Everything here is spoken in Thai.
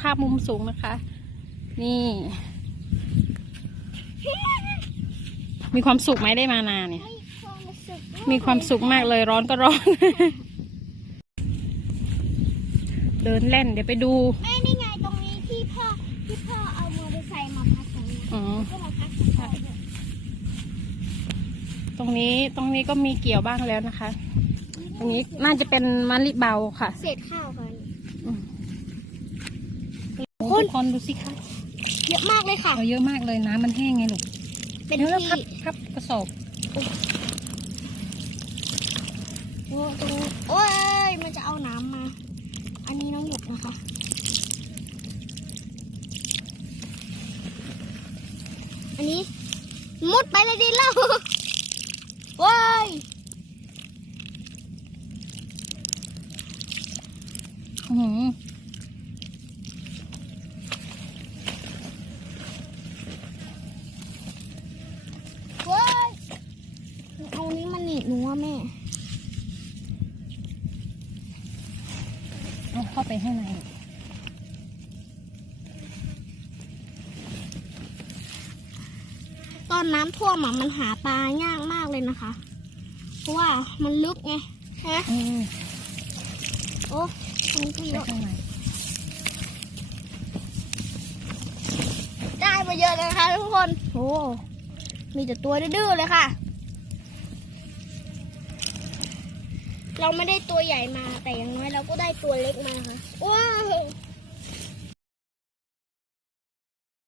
ภาพมุมสูงนะคะ นี่ มีความสุขไหมได้มานาเนี่ยไม่ความสุขมีความสุขมากเลยร้อนก็ร้อน เดินเล่นเดี๋ยวไปดูแม่นี่ไงตรงนี้ที่พ่อที่พ่อเอามอเตอร์ไซค์มาพักตรงนี้อ๋อก็มาพักที่พ่อด้วยตรงนี้ตรงนี้ก็มีเกี่ยวบ้างแล้วนะคะ ตรงนี้น่าจะเป็นมะลิเบาค่ะ เศษข้าวค่ะ โอ้ทุกคนดูสิคะเยอะมากเลยค่ะ เอาเยอะมากเลยน้ำมันแห้งไงลูกเป็นเดี๋ยวเราพับที่พับกระสอบโอ้ตรงโอ้ยมันจะเอาน้ำมา อันนี้น้องหยกนะคะอันนี้มุดไปเลยดิเล่าว้ายอื้อหือ ว้ายเอานี้มัน หนีบหนูว่าแม่เอาเข้าไปให้ในตอนน้ำท่วมอะมันหาปลายากมากเลยนะคะ เพราะว่ามันลึกไงใช่ไหมอืมโอ้มันก็เยไปอะข้างในได้มาเยอะเลยนะคะทุกคนโอ้มีแต่ตัวดื้อๆเลยค่ะ เราไม่ได้ตัวใหญ่มาแต่อย่างน้อยเราก็ได้ตัวเล็กมาค่ะว้าว